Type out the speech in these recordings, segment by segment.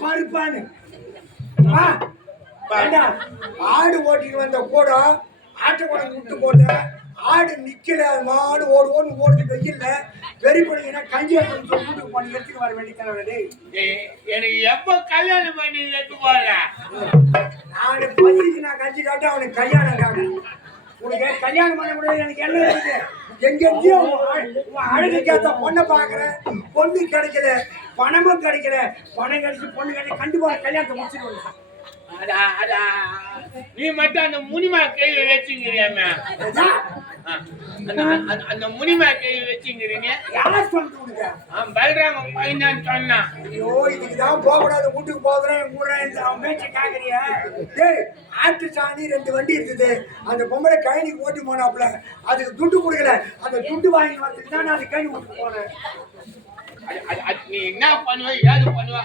பருப்பான்னு ஆடு ஓட்டிட்டு வந்த கூட ஆட்டு கூட முட்டு போட்ட ஆடு நிக்கல மாடு ஓடு ஓடு ஓடுது வெயில்ல. வெறி பண்ணிங்கன்னா கஞ்சி எடுத்து வீட்டுக்கு போன எடுத்துட்டு வர வேண்டிய தலைவரே எனக்கு எப்ப கல்யாணம் பண்ணி எடுத்து போற? நாலு பசிக்கு நான் கஞ்சி காட்ட அவனுக்கு கல்யாணம் காட்டு உனக்கு கல்யாணம் பண்ண முடியாது எனக்கு என்ன இருக்குது எங்கெங்கயோ உன் அழ- உன் அழகுக்கு ஏத்த பொண்ணை பாக்குறேன் பொண்ணு கிடைக்கல பணமும் கிடைக்கல. பணம் கிடைச்சு பொண்ணு கிடைச்சு கண்டிப்பா கல்யாணத்தை அதா. நீ மட்டும் அந்த முனிமா கையில வச்சுங்கிறியாமே? அந்த முனிமா கையில வச்சுங்கிறீங்க? யார் உனக்கு? பல்ராம பையன் சொன்னான் ஐயோ இதுக்கு தான் போகக்கூடாது. வீட்டுக்கு போகிறேன் கூட இந்த அவன் பேச்சை கேட்குறியா? டேய் ஆட்டு சாணி ரெண்டு வண்டி இருக்குது. அந்த பொம்பளை கழனிக்கு ஓட்டி போனாப்புல. அதுக்கு துட்டு கொடுக்கல. அந்த துட்டு வாங்கி வரதுக்கு தான் நான் அந்த கழனி ஓட்டு போனேன். நீ என்ன பண்ணுவ? ஏது பண்ணுவ?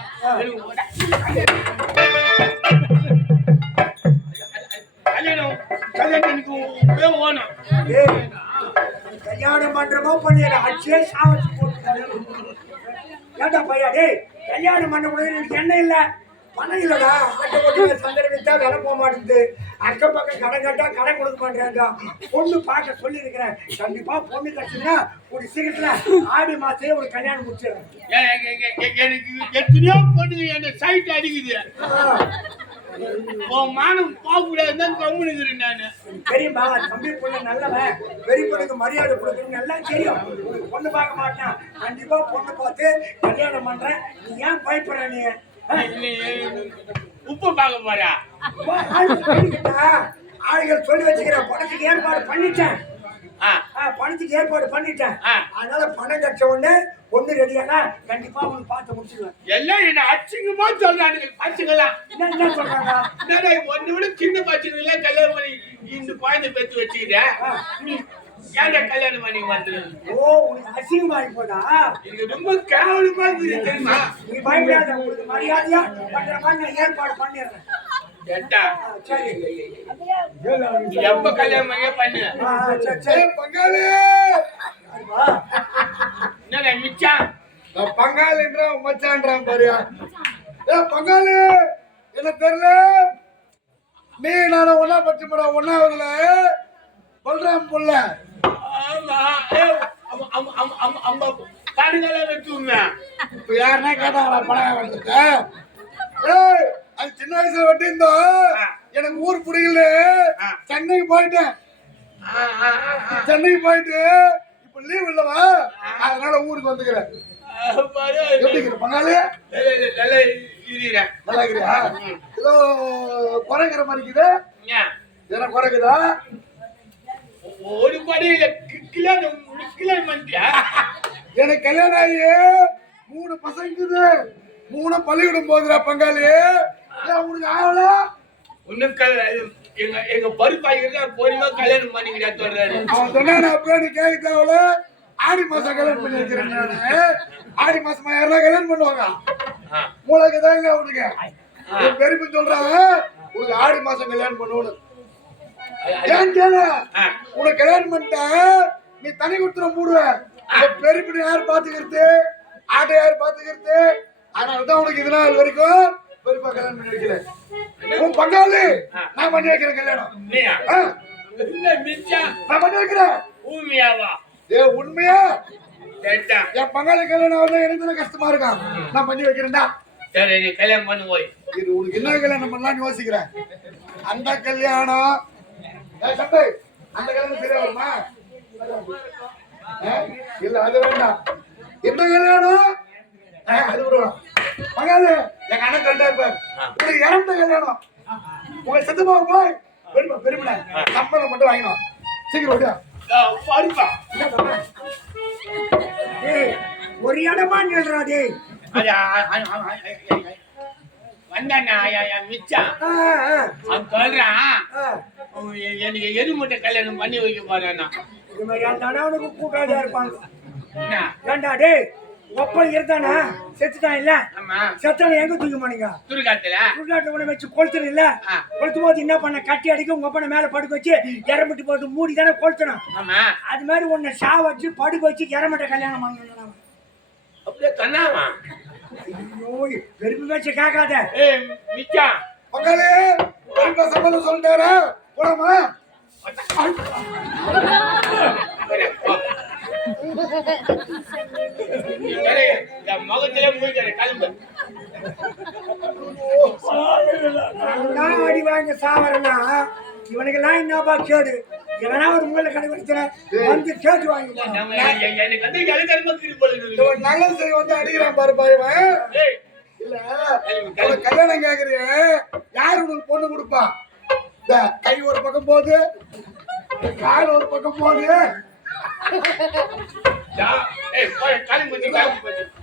கல்யாணம் கல்யாணத்துக்கு உப்பே ஓணும் கல்யாணம் பண்றமோ சாவச்சு போட்டு ஏண்டா பையா டேய் கல்யாணம் பண்ண முடியாது எனக்கு என்ன இல்லை? பணம் இல்லடா ஆட்டை ஓட்டி சந்தடி வித்தா விலை போக மாட்டேங்குது. அக்கம் பக்கம் கடன் கட்டா கடன் கொடுக்க மாட்டேங்க பொண்ணு பார்க்க சொல்லியிருக்கிறேன். கண்டிப்பா பொண்ணு கிடைச்சுன்னா ஒரு சீக்கிரத்துல ஆடி மாசே ஒரு கல்யாணம் முடிச்சிடுறேன். எனக்கு எத்தனையோ பொண்ணுங்க என்ன சைட் அடிக்குது. உன் மானம் போகக்கூடாதுன்னு தான் கம்முனுக்குறேன் நானு. தெரியுமா தம்பி பொண்ணு நல்லவன். பெரிய பொண்ணுக்கு மரியாதை கொடுக்கணும் எல்லாம் தெரியும் உனக்கு பொண்ணு பார்க்க மாட்டான்? கண்டிப்பா பொண்ணு பார்த்து கல்யாணம் பண்றேன். நீ ஏன் பயப்படுற நீ? உப்பு பார்க்க போறா? ஆளுகள் சொல்லி வச்சுக்கிறேன் பணத்துக்கு ஏற்பாடு பண்ணிட்டேன். பணத்துக்கு ஏற்பாடு பண்ணிட்டேன். அதனால பணம் கட்ட உடனே பொண்ணு ரெடியானா கண்டிப்பா உனக்கு பார்த்து முடிச்சிடுவேன். எல்லாம் என்ன அச்சிங்கமா சொல்றானுங்க பச்சுக்கலாம் என்ன சொல்றாங்க? ஒன்னு விட சின்ன பச்சுங்க எல்லாம் கல்யாணம் பண்ணி இந்த குழந்தை பெத்து வச்சுக்கிட்ட நீ ஏன்டா கல்யாணம் பண்ணி வந்துரு ஓ உனக்கு அசிங்கமாகி போதா? இது ரொம்ப கேவலமா இருக்குது தெரியுமா? நீ பயப்படாத உங்களுக்கு மரியாதையா பண்ற மாதிரி நான் ஏற்பாடு பண்ணிடுறேன். ஏட்டா எப்ப கல்யாணம் பண்ணியே பண்ணு? பங்காளி. என்னடா மிச்சான் பங்காளின்றான் மச்சான்றான் பாரியா ஏ பங்காளி! என்ன தெரியல? நீ நானும் ஒன்னா பச்சைமடா ஒன்னாவதுல சொல்றேன் புள்ள. ஆமா. ஏய், அம்ம- அம்ம- அம்ம- அம்ம- அம்மா கடுகளை வச்சுருந்தேன் இப்ப யாருன்னா கேட்டாங்களா பணம் வந்துருக்க ஏய் அது சின்ன வயசுல வெட்டியிருந்தோம் எனக்கு ஊர் பிடிக்கல. சென்னைக்கு போயிட்டேன். சென்னைக்கு போயிட்டு இப்ப லீவ் இல்லவா அதனால ஊருக்கு வந்துக்கிறேன். ஏதோ குறைக்கிற மாதிரி இருக்குது. எதனா குறைக்குதா? ஒரு படியில கிலோ கிலோ மந்தியா எனக்கு கல்யாணம் ஆகி மூணு பசங்க மூணு பள்ளிக்கூடம் போகுதுடா பங்காளி. உனக்கு ஆகல. ஒன்னும் எங்க எங்க பருப்பாய்க்கிறதா பொறுமையா கல்யாணம் பண்ணிக்கிட்டா சொல்றாரு அவன் சொன்னா நீ கேட்க தேவையில்ல ஆடி மாசம் கல்யாணம் பண்ணி வைக்கிறேன் ஆடி மாசமா யாரெல்லாம் கல்யாணம் பண்ணுவாங்க. இல்ல உனக்கு என் பெரியப்ப சொல்றாங்க உனக்கு ஆடி மாசம் கல்யாணம் பண்ணுவோன்னு. ஏன் கேளு. உனக்கு கல்யாணம் பண்ணிட்டா நீ தனி கொடுத்துட மூடுவ. பெரியப்பனை யார் பாத்துக்கிறது ஆட்டை யார் பாத்துக்கிறது அதனால தான் உனக்கு இது நாள் வரைக்கும் பெரியப்பா கல்யாணம் பண்ணி வைக்கிறேன் உன் பங்காளி! நான் பண்ணி வைக்கிறேன் கல்யாணம். நான் பண்ணி வைக்கிறேன். ஊமியாவா? ஏ உண்மையா? என் பங்காளி கல்யாணம் வந்து எனக்கு கஷ்டமா இருக்கான் நான் பண்ணி வைக்கிறேன்டா. சரி நீ கல்யாணம் பண்ணு போய். இது உனக்கு என்ன கல்யாணம் பண்ணலாம்னு யோசிக்கிறேன். அந்த கல்யாணம். அந்த கல்யாணம் சரியா வருமா? இல்ல அது வேண்டாம். இந்த கல்யாணம் பங்காளி எங்க அண்ணன் கண்டா இருப்பார். இறந்த கல்யாணம். உங்க செத்துமா போய் பெருமை பெருமை சம்பளம் மட்டும் வாங்கினோம். சீக்கிரம் விடு பருப்பா டேய் ஒரு இடமா நில்றா டேய் வந்தாண்ணா ஆ, அவன் சொல்றான் எனக்கு எது மட்டும் கல்யாணம் பண்ணி வைக்க போறானா இது மாதிரி அந்த அண்ணனுக்கு கூட்டாளியா இருப்பாங்க. ஏண்டா டேய் ஒப்ப இருந்தானா? செத்துட்டான் இல்ல? ஆமா. செத்தான எங்க தூக்க மாட்டீங்க துருக்காத்துல சுடுகாட்டு உன வச்சு கொளுத்தணும் இல்ல? ஆ. கொளுத்தும் போது என்ன பண்ண? கட்டி அடிக்க உங்க அப்பனை மேல படுக்க வச்சு இறமிட்டு போட்டு மூடி தானே கொளுத்தணும். ஆமா. அது மாதிரி உன்னை சா வச்சு படுக்க வச்சு இறமட்ட கல்யாணம் பண்ணணும் அப்படியே ஐயோ பெருமை வச்சு கேட்காத. மிச்சான் மக்களே பெரியப்பா சம்மதம் சொல்லிட்டாரா. போலாமா? முகத்திலே மூழ்கிற கிளம்பு நான் அடி வாங்க சாவரனா இவனுக்கெல்லாம் என்னப்பா கேடு? எவனா ஒரு மூலை கடைபிடிக்கிற வந்து கேட்டு வாங்கி நம்ம எனக்கு வந்து எழுதறதுக்கு போல இருக்குது. இவன் நல்லது அடிக்கிறான் பாருப்பா இவன். இல்ல கல்யாணம் கேக்குறிய. யாரு உனக்கு பொண்ணு கொடுப்பா? கை ஒரு பக்கம் போகுது கால் ஒரு பக்கம் போகுது.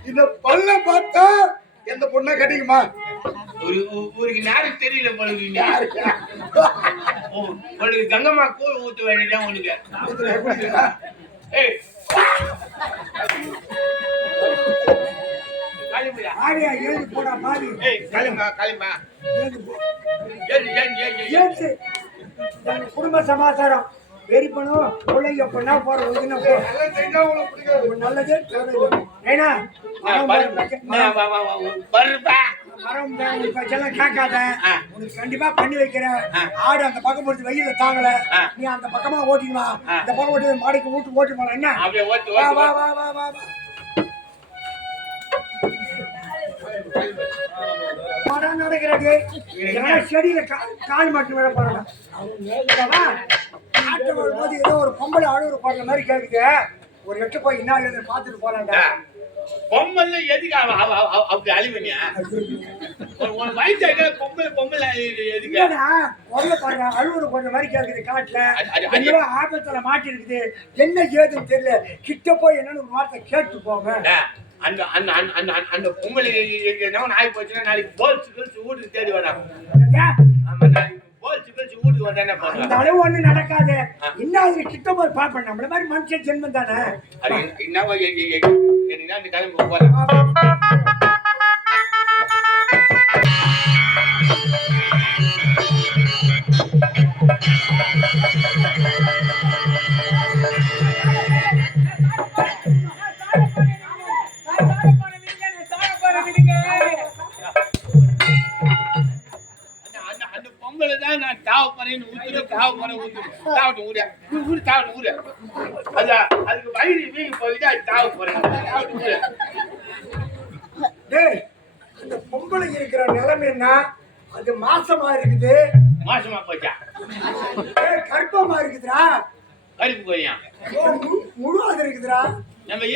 இந்த பல்ல பார்த்தா எந்த பொண்ணை கட்டிக்குமா? ஒரு ஊருக்கு நேரம் தெரியல. ஓ, உனக்கு கங்கம்மா கூழ் ஊத்த வேண்டியதான் உனக்கு ஆடியா ஏறி போடா பாவி ஏய் கிளம்பா கிளம்பா ஏறி போ. ஏய் ஏய் ஏய் ஏய் ஏத்து என் குடும்ப சமாச்சாரம். வெறி பண்ணும் பிள்ளைங்க பண்ணா போற நல்லது ஏன்னா மரம் பச்செல்லாம் கேட்காத. உனக்கு கண்டிப்பா பண்ணி வைக்கிறேன். ஆடு அந்த பக்கம் போட்டு வெயில தாங்கல. நீ அந்த பக்கமா ஆ. இந்த பக்கம் ஓட்டி மாடிக்கு வீட்டு ஓட்டி போல என்ன வா. வா. வா வா வா. மரம் நடக்கிறது செடியில கால் மாட்டி விட போறாங்க ஆட்ட வரும்போது ஏதோ ஒரு பொம்பளை அழுகுற பாடுற மாதிரி கேக்குது. ஒரு எட்டு போய் என்ன எழுது பார்த்துட்டு போலாம்டா பொம்மல்ல எதுக்கு அப்படி அழிவனியா? உன் வயசு பொம்பளை பொம்பளை எதுக்கு? குரல பாருங்க, அழுவுற குரல் மாதிரி கேக்குது காட்டுல. எங்கேயோ ஆபத்துல மாட்டிருக்குது. என்ன ஏதுன்னு தெரியல. கிட்ட போய் என்னன்னு ஒரு வார்த்தை கேட்டு போங்க. அந்த அந்த அந்த அந்த பொம்பளை என்ன ஆகி போச்சுன்னா நாளைக்கு போல்ஸ் கில்ஸ் வீட்டுக்கு தேடி ஏன்? ஆமா நாளைக்கு போல்ஸ் கில்ஸ் வீட்டுக்கு வந்தா என்ன அந்த பண்ணுவேன் அளவு ஒண்ணும் நடக்காது. என்ன அதுல கிட்ட போய் பாப்பேன். நம்மள மாதிரி மனுஷன் ஜென்மம் தானே. அந்த கிளம்பி போறேன்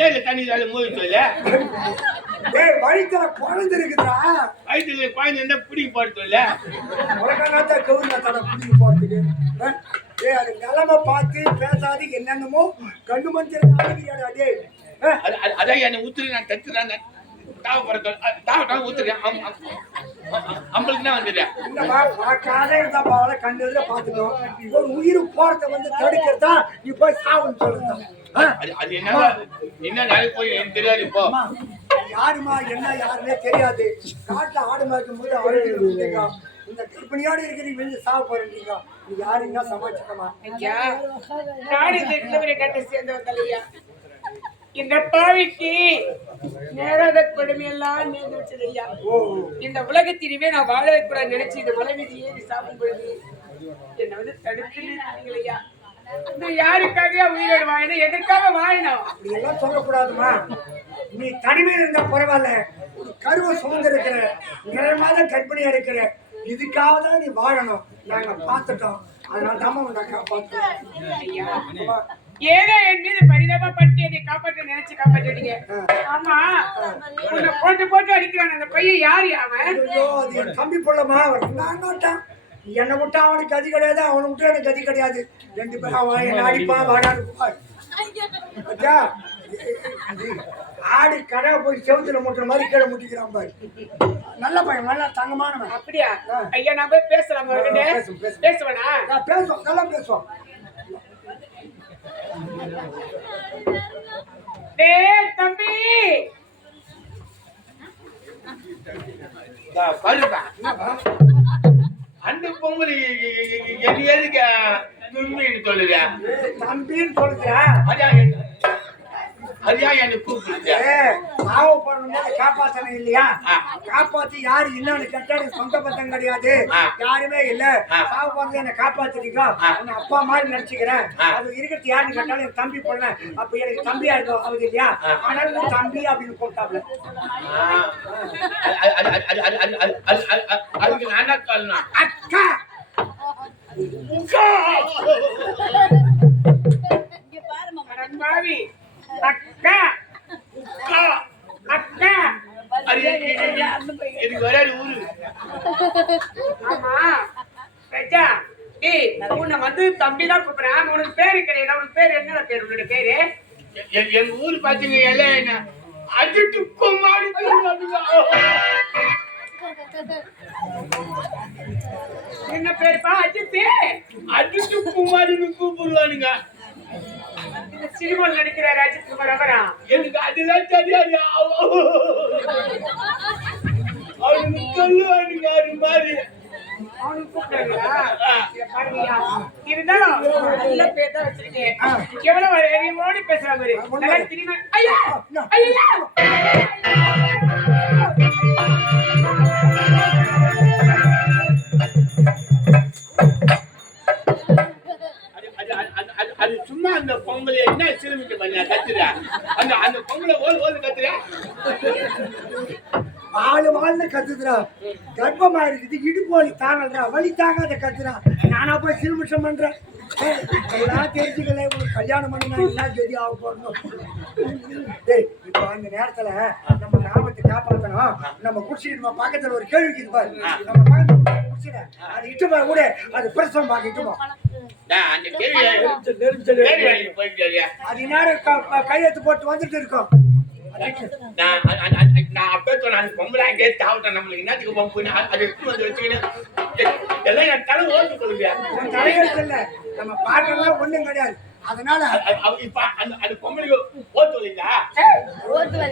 ஏழு தண்ணி தாழ மூவி சொல்ல டேய் வயித்துல குழந்தை இருக்குதுடா. வயிற்றுல குழந்தை இருந்தா பிடிக்க போறது சொல்ல. உலகநாத்த போறதுக்கு? ஏய் அது நிலமை பார்த்து பேசாது என்னென்னமோ கண்ணு மஞ்சள் அழகியாடா அது- அதான் என்னை ஊத்துரு நான் தத்துறேன் தாவ போறது தாவ தாவ ஊத்துறேன் அம்பளுக்கு தான் வந்துடுறேன் இல்லம்மா பார்க்காத இருந்தா பாவல கண்ணு எதிர ஒரு உயிர் போறத வந்து தடுக்கிறதா நீ போய் சாவுன்னு சொல்லுங்க. ஆ? அது என்ன என்ன நாளைக்கு போய் எனக்கு தெரியாது இப்போ. அம்மா, யாருமா என்ன யாருன்னே தெரியாது. காட்டுல ஆடு மாய்க்கும் போது அழுகிறீங்க இந்த கற்பனையோடு இருக்கிறீங்க வெளியே சாவு போறீங்க நீ யாரு என்ன சமாளிச்சுக்கமா? நாடு கட்டை. இந்த பாவிக்கு. நேராத கொடுமையெல்லாம் நேர்ந்து வச்சது ஐயா இந்த உலகத்திலுமே நான் வாழ கூட நினைச்சு இந்த மலை மீது ஏறி சாப்பிடும் பொழுது என்னை வந்து தடுத்து ஐயா. இந்த யாருக்காக உயிரோடு வாழணும்? எதற்காக வாழணும்? அப்படி எல்லாம் சொல்லக்கூடாதுமா. நீ தனிமையில் இருந்தா பரவாயில்ல. ஒரு கருவை சுமந்து இருக்கிற நிறைய மாதம் கர்ப்பிணியா இருக்கிற இதுக்காக தான் நீ வாழணும். நாங்க பார்த்துட்டோம். அதனால தான் உன்னை காப்பாற்றுறோம் ஐயா. ஏதோ என் மீது பரிதாபப்பட்டு என்னை காப்பாற்ற நினைச்சு காப்பாற்றிட்டீங்க ஆமா. உன்னை போட்டு போட்டு அடிக்கிறான் அந்த பையன் யாரு அவன்? தம்பி புள்ளமா அவன் நான் மாட்டான் என்னை விட்டா அவனுக்கு கதி கிடையாது அவனை விட்டு எனக்கு கதி கிடையாது. ரெண்டு பேரும் அவன் என்ன அடிப்பான் பாத்தியா? ஆடு கடை போய் செவுத்துல முட்டுற மாதிரி கீழே முட்டிக்கிறான் பாரு. நல்ல பையன் நல்ல தங்கமானவன். அப்படியா? ஐயா நான் போய் பேசலாம். பேசுவேனா? நான் பேசுவோம் நல்லா பேசுவோம். டே தம்பி. அண்டு பொங்கல் எது எதுக்கு? தும்பின்னு சொல்லுறேன் தம்பின்னு சொல்லுறேன் அதான் என்ன- கூப்பிடுங்க பண்ணும்போது காப்பாத்தணும் இல்லையா. காப்பாத்தி யாரு என்னன்னு கேட்டா சொந்த பத்தம் கிடையாது. யாருமே இல்ல பண்ணி என்ன காப்பாத்திட்டீங்க ஆ. உன்னை அப்பா மாதிரி நினைச்சுக்கிறேன். அது இருக்கிறது யாருன்னு கேட்டாலும் எனக்கு தம்பி பொண்ணு அப்ப எனக்கு தம்பியா இருக்கும் அவரு இல்லையா. ஆனாலும் தம்பி அப்படின்னு கூப்பிட்டாப்ல அதுக்கு நான் என்ன சொல்லணும் அக்கா அடம்பாவி. அக்கா அக்கா. இதுக்கு வராது ஊரு. ஆமா. ராஜா ஏய் உன்னை வந்து தம்பி தான் கூப்பிடுறேன். உனக்கு பேரு கிடையாது? உனக்கு பேரு என்னடா பேரு? உன்னோட பேரு? எங்க ஊர் பாத்தீங்க எல்லாம் என்ன? குமார் என்ன பேருப்பா? அஜித்து அஜித்து குமார்னு கூப்பிடுவானுங்க. சினிமாவில் நடிக்கிற அஜித் குமார் அவரா? எனக்கு அதெல்லாம் தெரியாது. அவனுக்கு சொல்லுவானுங்க அது மாதிரி. இருந்தாலும் நல்ல பேர் தான் வச்சிருக்கேன். எவ்வளவு எரியோடு பேசுற மாதிரி. திரும்பி ஐயா! ஐயா! என்ன சிறுமிக்கு பண்ணியா கத்துற? அந்த அந்த பொங்கலை ஓடு ஓடு கத்துற? ஆளு வாழ்ந்து கத்துதுரா கர்ப்பமா இருக்குது இடுப்பு வலி தாங்கல்றா வலி தாங்காத கத்துறா நானா போய் சிறுமிஷம் பண்றேன். இதெல்லாம் தெரிஞ்சுக்கல உனக்கு கல்யாணம் பண்ணி நான் என்ன கதி ஆக போறணும் டேய் இப்போ அந்த நேரத்துல நம்ம கிராமத்தை காப்பாத்தணும். நம்ம குடிச்சிட்டு நம்ம பக்கத்துல ஒரு கேள்வி பாரு. நம்ம பக்கத்துல குடிச்சிட. அது இட்டுமா கூட அது பிரசவம் பார்க்க இட்டுமா நான் அது நேரம் கையெழுத்து போட்டு வந்துட்டு இருக்கோம். நான் அ- சொன்னேன் அந்த பொம்பளை அங்கே தாவட்டம் நம்மளுக்கு என்னத்துக்கு பம்புன்னு அ- எடுத்து வந்து எல்லாம் என் தலை ஓட்டு கொடுங்க தலையெழுத்து நம்ம ஒண்ணும் கிடையாது அதனால அது பொம்பளைக்கு ஓட்டு வரீங்களா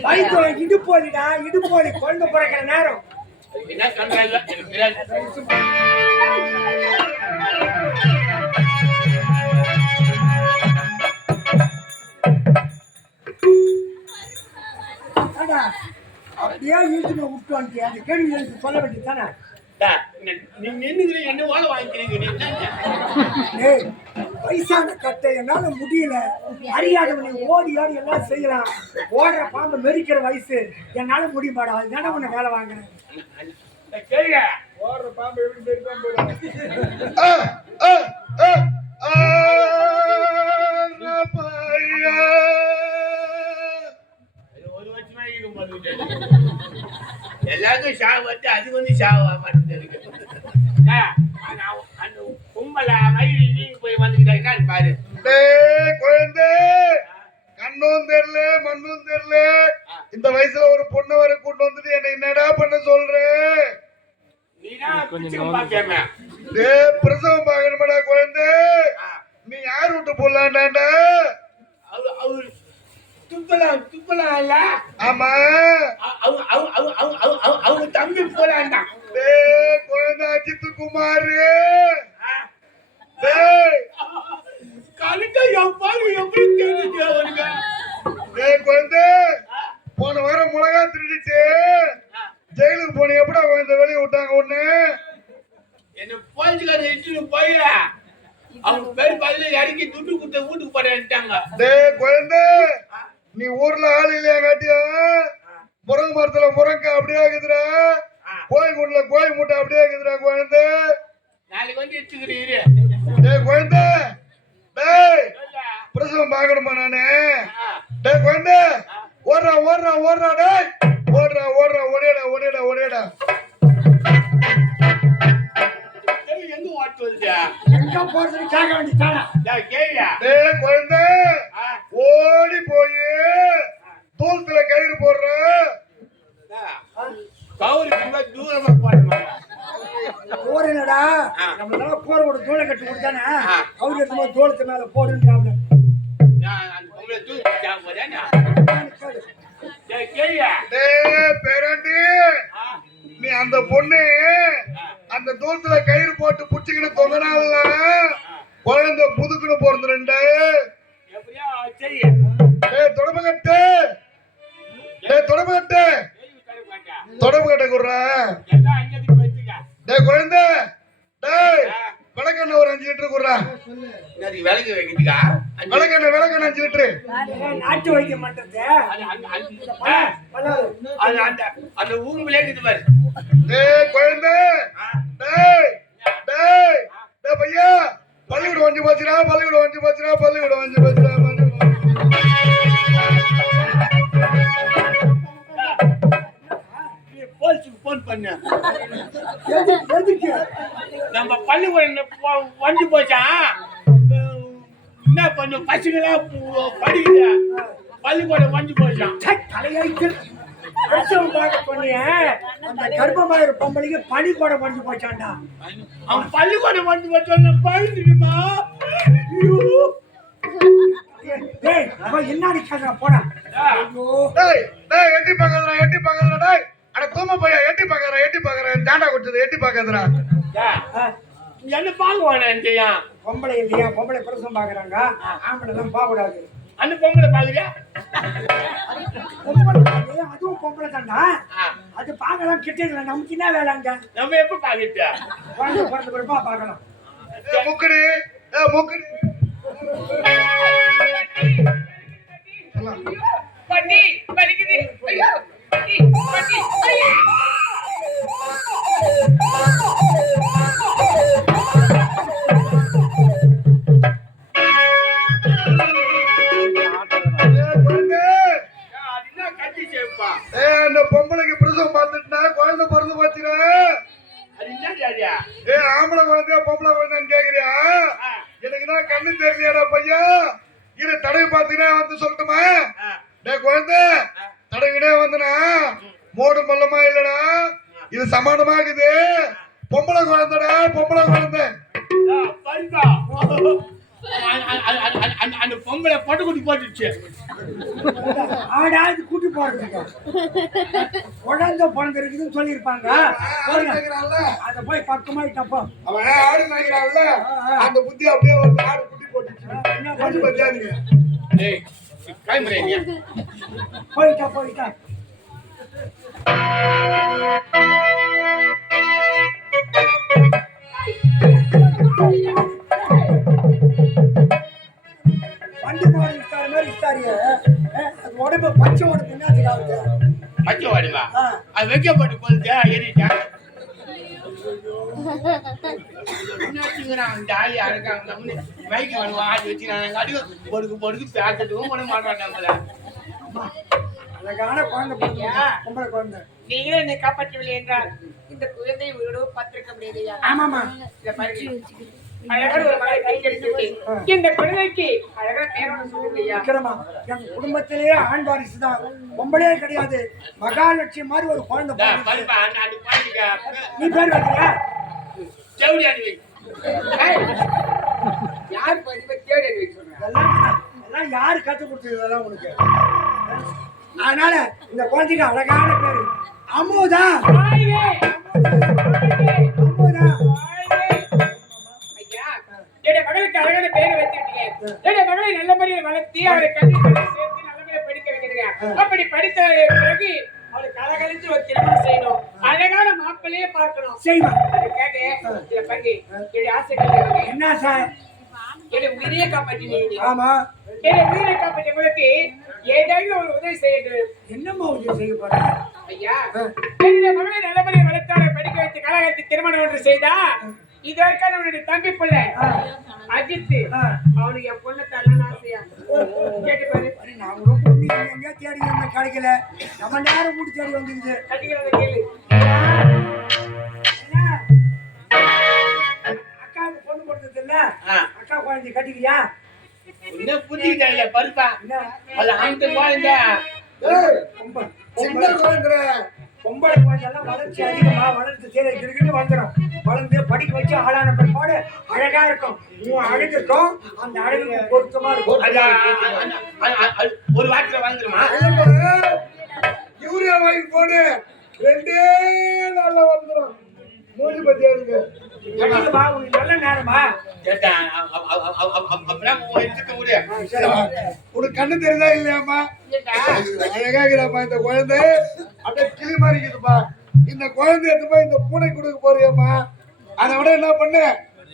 வயிற்று இடுப்பு வலிடா இடுப்பு வலி பிறக்கிற நேரம் என்ன கண்டாங்க அப்படியே இழுத்துட்டு விட்டு வந்துட்டு அந்த கேள்வி எனக்கு சொல்ல வேண்டியது தானே? டா, நீ- நீ நின்னுக்கிறீங்க என்ன ஓலை வாங்கிக்கிறீங்க நீ? என்னங்க? டேய் வயசான கட்டை என்னால முடியல. அறியாதவனை ஓடி ஆடி எல்லாம் செய்யலாம் ஓடுற பாம்பு மெரிக்கிற வயசு. என்னால முடிய மாட்டா அதுதானே உன்னை வேலை வாங்குறேன்? இந்த கேளுங்க. ஆ, அஜித் குழந்தை ஓடுறா ஓடுறா ஓடுறா டேய். ஓடுறா ஓடுறா ஓடியடா ஓடியடா ஓடியடா. எங்க ஓட்டு வருது எங்க போறதுன்னு கேட்க வேண்டியதானே டேய், கேளுடா. டேய் குழந்தை. ஆ, ஓடி போய். தூரத்துல கயிறு போடுற. கவுரி பின்ன தூரமா போடுமா போறேனடா. நம்மளால போற ஒரு தூளை கட்டி கொடுத்தானே? ஆ. அவரு எடுத்து தூளத்து மேல போடுன்றாங்க தூக்கி சாப்பிடுறேன் டேய் நீ அந்த பொண்ணு அந்த தூரத்துல கயிறு போட்டு புடிச்சுக்கிட்டு தொங்கினால குழந்தை புதுக்குன்னு போறது ரெண்டு தொடர்பு கட்டு தொடர்பு கட்டு தொடர்பு கட்ட குடுறா டே டேய் குழந்தை டேய் விளக்கண்ண ஒரு அஞ்சு லிட்டர் குடுறா விளக்கு வைக்கிறதுக்கா விளக்கண்ண விளக்கண்ண லிட்டரு நாட்டு பண்றது அது அந்த- அந்த- ஆ, பல்லாது. அது அந்த அந்த ஊருக்குள்ளே இருக்குது பாரு டேய் குழந்தை. டேய் டேய் டேய் பையா. பள்ளிக்கூடம் வந்து போச்சுடா பள்ளிக்கூடம் வந்து போச்சுடா பள்ளிக்கூடம் வந்து போச்சுடா ஃபோன் பண்ணு. நம்ம பள்ளிக்கூடம் வந்து போச்சான் என்ன பண்ணு? பசங்களாம் பு- படிக்குது பள்ளிக்கூடம் வந்து போச்சான் சை, தலையெழுத்து. பிரசவம் பார்க்க அந்த கர்ப்பமாயிர பொம்பளைக்கு கூட முடிஞ்சு போச்சாண்டா. அவன் பள்ளிக்கூடம் வந்து போச்சான் பயந்துக்குமா டேய் அவன் என்னடி கேக்குற போடா. ஐயோ. டேய் டேய் எட்டி பாக்காதடா எட்டி பாக்காதடா டேய். அட தூம பையா எட்டி பாக்காதடா எட்டி பாக்காதடா ஜாண்டா கொடுத்தது எட்டி பாக்காதடா ஆ, என்ன பார்க்குவானே இல்லையா பொம்பளை இல்லையா? பொம்பளை பிரசவம் பாக்குறாங்க. ஆம்பளை தான் போக கூடாது அந்த பொம்பளை பாக்குறியா பொம்பளை பாக்குது, அதுவும் பொம்பளை தாண்டா ஆ, அது பார்க்கலாம் கிட்ட இல்லை நமக்கு என்ன வேலை அங்க? நம்ம எப்ப பாக்கிட்ட? குழந்தை பிறந்த பிறப்பா பார்க்கலாம் முக்குடி. முக்குடி. பண்ணி வலிக்குது ஐயோ பண்ணி ஐயோ. பிரசவம் பார்த்துட்டுனா குழந்தை பிறந்து ஜாதியா ஏய் ஆம்பளை குழந்தையா பொம்பளை குழந்தைன்னு கேக்குறியா? எனக்கு தான் கண்ணு தெரியலையாடா பையா? இரு தடவை பார்த்தீங்கன்னா வந்து சொல்லட்டுமா? டேய் குழந்தை தடவினே வந்தனா? மோடு மல்லமா இல்லடா? இது சமானமா இருக்குது? பொம்பளை குழந்தைடா பொம்பளை குழந்தை. அந்த பொம்பளை பொட்டு குட்டி போட்டுச்சு ஆடா இது கூட்டி போறதுக்கு குழந்தை பிறந்திருக்குதுன்னு சொல்லியிருப்பாங்க. அதை போய் பக்கமா இட்டப்போ. அவன் ஆடு நினைக்கிறான்ல அந்த புத்தி அப்படியே வந்து ஆடு குட்டி போட்டுச்சு என்ன கொஞ்சம் பண்ணு பத்தியாதுங்க ஏய் கிளம்புறேன் போயிட்டா போயிட்டா வண்டி உடம்பு பச்சை உடம்பு என்னத்துக்கு ஆகுது பச்சை ஆ. அது வைக்கப்பட்டு போகுது ஏறிட்டேன் இந்த ஆளி அடக்காங்க மைக்கு வேணுவா ஆடி வச்சுக்கிறாங்க பொடுக்கு பொடுக்கு பேசட்டுக்கும் பண்ண மாட்டான் நம்மள. அழகான குழந்தை பிறந்தது. பொம்பளை குழந்தை. நீங்களே என்னை காப்பாற்றவில்லை என்றால் இந்த குழந்தை உயிரோடு பார்த்திருக்க முடியலையா? ஆமாமா இத பாருங்க. அழகான ஒரு மகளை விட்டேன். இந்த குழந்தைக்கு அழகான பேரோட சொல்லுங்கய்யா. விக்ரமா என் குடும்பத்திலேயே ஆண் வாரிசு தான். பொம்பளையே கிடையாது. மகாலட்சுமி மாதிரி ஒரு குழந்தை நீ பேர் வைக்கிறியா யார் இதெல்லாம் யாரு கத்து கொடுத்தது இதெல்லாம் உனக்கு? அதனால இந்த குழந்தைக்கு அழகான பேரு. அமுதா. அழகான பெயரை வைத்திருக்கீங்க. என்னுடைய மகளை நல்ல முறையில் வளர்த்தி, அவளை கல்வி சேர்த்து நல்ல முறையில் படிக்க வைக்கிறீங்க. அப்படி படித்த பிறகு அவளுக்கு அழகழித்து ஒரு திருமணம் செய்யணும். அழகான மாப்பிள்ளையே பார்க்கணும். செய்வா அதுக்காக இதை பாருங்க, என்னுடைய ஆசைகள் இருக்கு. என்ன சார் என்னுடைய உயிரையே காப்பாற்றினீங்க. ஆமா என்னுடைய உயிரை காப்பாற்றிய உங்களுக்கு ஏதாவது ஒரு உதவி செய்யணும். என்னம்மா உதவி செய்ய ஐயா, என்னுடைய மகளை நல்ல முறையில் வளர்த்து அவளை படிக்க வைத்து காலகட்டத்தில் திருமணம் ஒன்று செய்தா இது வரைக்கும் உன்னுடைய தம்பி பிள்ளை. அஜித். அவனுக்கு என் பொண்ணு தரலாம் ஆசையா? கேட்டு பாரு. நான் ரொம்ப பொண்ணு எங்கேயோ தேடி நம்ம கிடைக்கல? நம்ம நேரம் கூட்டி தேடி வந்துருது கட்டிக்கிறத கேளு. என்ன? அக்காவுக்கு பொண்ணு கொடுத்தது இல்ல. அக்கா குழந்தை கட்டிக்கியா என்ன புரிஞ்சுக்கிட்டா இல்ல பருப்பா? என்ன? அது அந்த குழந்தை ஏய் பொம்பளை சின்ன குழந்தை. பொம்பளை குழந்தைலாம் வளர்ச்சி அதிகமா வளர்ந்து சரி இருக்குன்னு வந்துடும் வளர்ந்து படிக்க வச்சு ஆளான பிற்பாடு அழகா இருக்கும். உன் அழகுக்கும் அந்த அழகுக்கு பொருத்தமா இருக்கும். ஒரு வாரத்துல வந்துருமா? யூரியா வாங்கி போடு. ரெண்டே நாள்ல வந்துடும் மூஞ்சி பத்தி நல்ல நேரமா? உனக்கு கண்ணு தெரியுதா இல்லையாம்மா? ஏண்டா? அழகா இருக்குதாப்பா இந்த குழந்தை. அப்படியே கிளி மாதிரி இருக்குதுப்பா. இந்த குழந்தை எடுத்து போய் இந்த பூனை கொடுக்க போறியம்மா? அதை விட என்ன பண்ணு?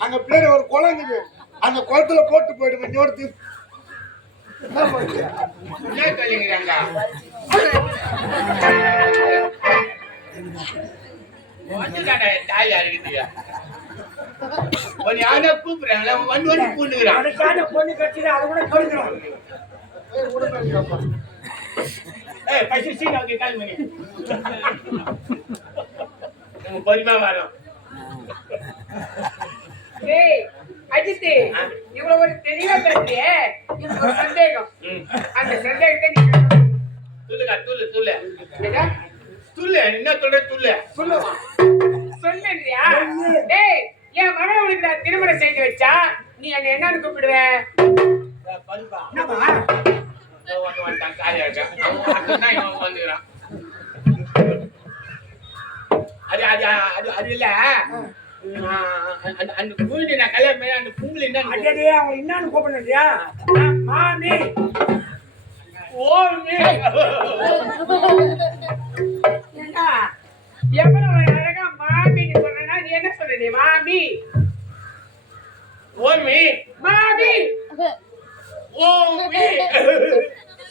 அங்க பின்னாடி ஒரு இருக்குது. அந்த குளத்துல போட்டு போயிடுங்க இன்னொரு என்ன தாயா இருக்குது ஒரு யானை கூப்பிடுறாங்களா வந்து வந்து பூண்டுக்கிறான் அதுக்கான பொண்ணு கட்டிட்டு அதை கூட கொடுக்குறோம் ஏய். ஏய் பசி சீனா ஓகே கால் மணி நம்ம பொறுமா வரோம் டேய், அஜித்து, இவ்வளவு ஒரு தெளிவா பேசுறியே, எனக்கு ஒரு சந்தேகம். அந்த சந்தேகத்தை நீ. துள்ளுக்கா துள்ளு துள்ளு? துள்ளு என்ன சொல்ற துள்ளு சொல்லுன்றியா? டேய், என் மகன் உனக்கு நான் திருமணம் செய்து வச்சா நீ என்ன என்னன்னு கூப்பிடுவ? அது அது அது அது இல்ல அந்த குழந்தை நான் கல்யாணம் பண்ணி அந்த பொங்கல் என்ன அடடே அவன் என்னன்னு கூப்பிடுறியா? மாமி. ஓமே. என்ன சொல்ற நீ மாமி. ஓமே மாமி. ஓமே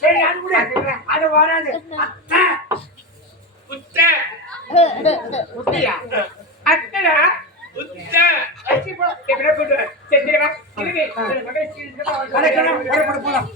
சரி அது கூட அது வராது. அத்தை. உத்த. அப்படியா அத்தடா. உத்த. அச்சி போ. எப்படியா போட்டு. சரி சரி வா. இருங்க. போலாம்